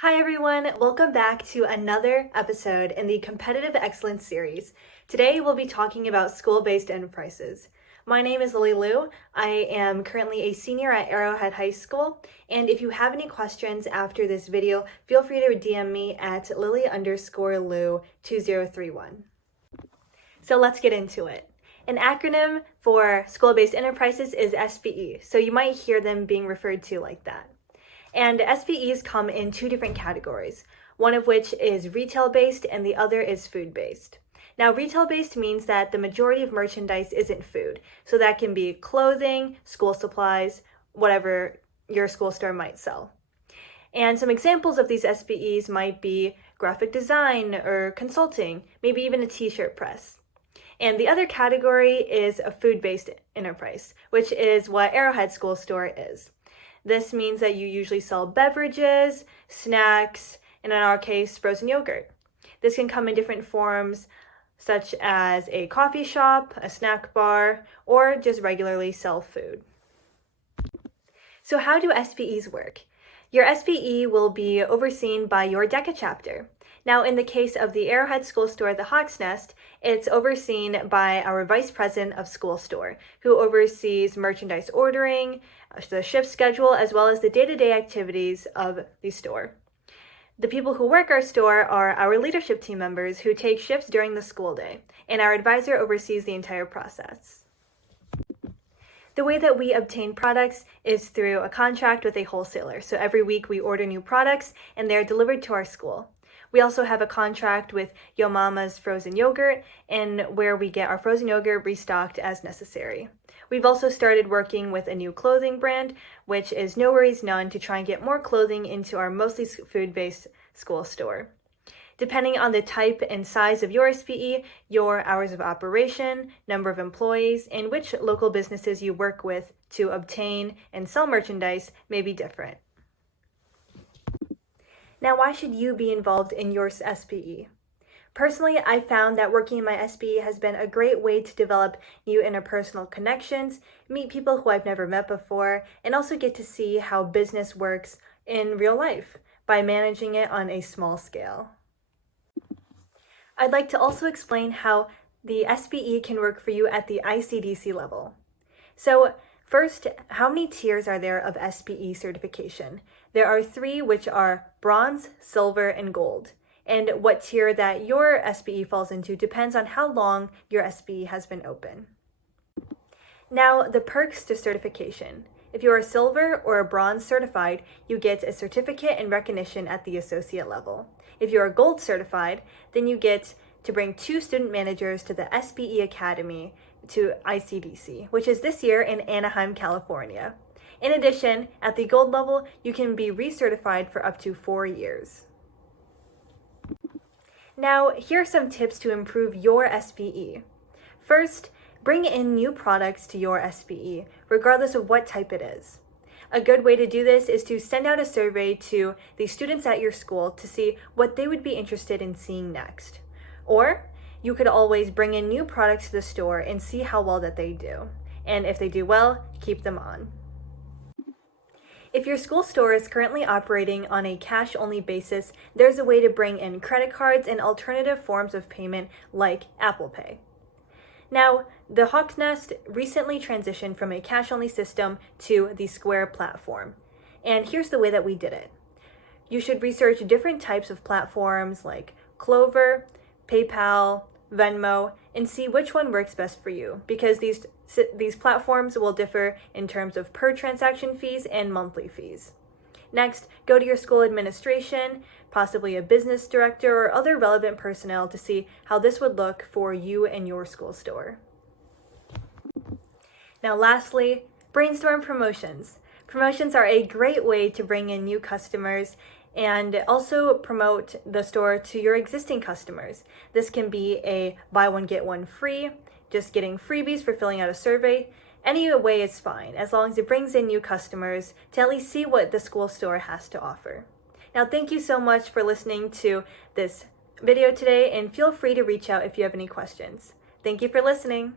Hi everyone, welcome back to another episode in the Competitive Excellence series. Today we'll be talking about school-based enterprises. My name is Lily Liu. I am currently a senior at Arrowhead High School, and if you have any questions after this video, feel free to DM me at Lily_Liu2031. So let's get into it. An acronym for school-based enterprises is SBE, so you might hear them being referred to like that. And SBEs come in two different categories, one of which is retail-based and the other is food-based. Now, retail-based means that the majority of merchandise isn't food, so that can be clothing, school supplies, whatever your school store might sell. And some examples of these SBEs might be graphic design or consulting, maybe even a t-shirt press. And the other category is a food-based enterprise, which is what Arrowhead School Store is. This means that you usually sell beverages, snacks, and in our case, frozen yogurt. This can come in different forms, such as a coffee shop, a snack bar, or just regularly sell food. So how do SBEs work? Your SBE will be overseen by your DECA chapter. Now, in the case of the Arrowhead School Store, the Hawk's Nest, it's overseen by our Vice President of School Store, who oversees merchandise ordering, the shift schedule, as well as the day-to-day activities of the store. The people who work our store are our leadership team members who take shifts during the school day, and our advisor oversees the entire process. The way that we obtain products is through a contract with a wholesaler. So every week we order new products and they're delivered to our school. We also have a contract with Yo Mama's Frozen Yogurt, and where we get our frozen yogurt restocked as necessary. We've also started working with a new clothing brand, which is No Worries None, to try and get more clothing into our mostly food-based school store. Depending on the type and size of your SBE, your hours of operation, number of employees, and which local businesses you work with to obtain and sell merchandise may be different. Now, why should you be involved in your SBE? Personally, I found that working in my SBE has been a great way to develop new interpersonal connections, meet people who I've never met before, and also get to see how business works in real life by managing it on a small scale. I'd like to also explain how the SBE can work for you at the ICDC level. So first, how many tiers are there of SBE certification? There are 3, which are bronze, silver, and gold. And what tier that your SBE falls into depends on how long your SBE has been open. Now, the perks to certification. If you are silver or a bronze certified, you get a certificate and recognition at the associate level. If you are gold certified, then you get to bring 2 student managers to the SBE Academy to ICDC, which is this year in Anaheim, California. In addition, at the gold level, you can be recertified for up to 4 years. Now, here are some tips to improve your SBE. First, bring in new products to your SBE, regardless of what type it is. A good way to do this is to send out a survey to the students at your school to see what they would be interested in seeing next. Or you could always bring in new products to the store and see how well that they do. And if they do well, keep them on. If your school store is currently operating on a cash-only basis, there's a way to bring in credit cards and alternative forms of payment like Apple Pay. Now, the Hawk's Nest recently transitioned from a cash-only system to the Square platform. And here's the way that we did it. You should research different types of platforms like Clover, PayPal, Venmo, and see which one works best for you, because these platforms will differ in terms of per transaction fees and monthly fees. Next, go to your school administration, possibly a business director or other relevant personnel to see how this would look for you and your school store. Now lastly, brainstorm promotions. Promotions are a great way to bring in new customers and also promote the store to your existing customers. This can be a buy one, get one free, just getting freebies for filling out a survey. Any way is fine, as long as it brings in new customers to at least see what the school store has to offer. Now, thank you so much for listening to this video today, and feel free to reach out if you have any questions. Thank you for listening.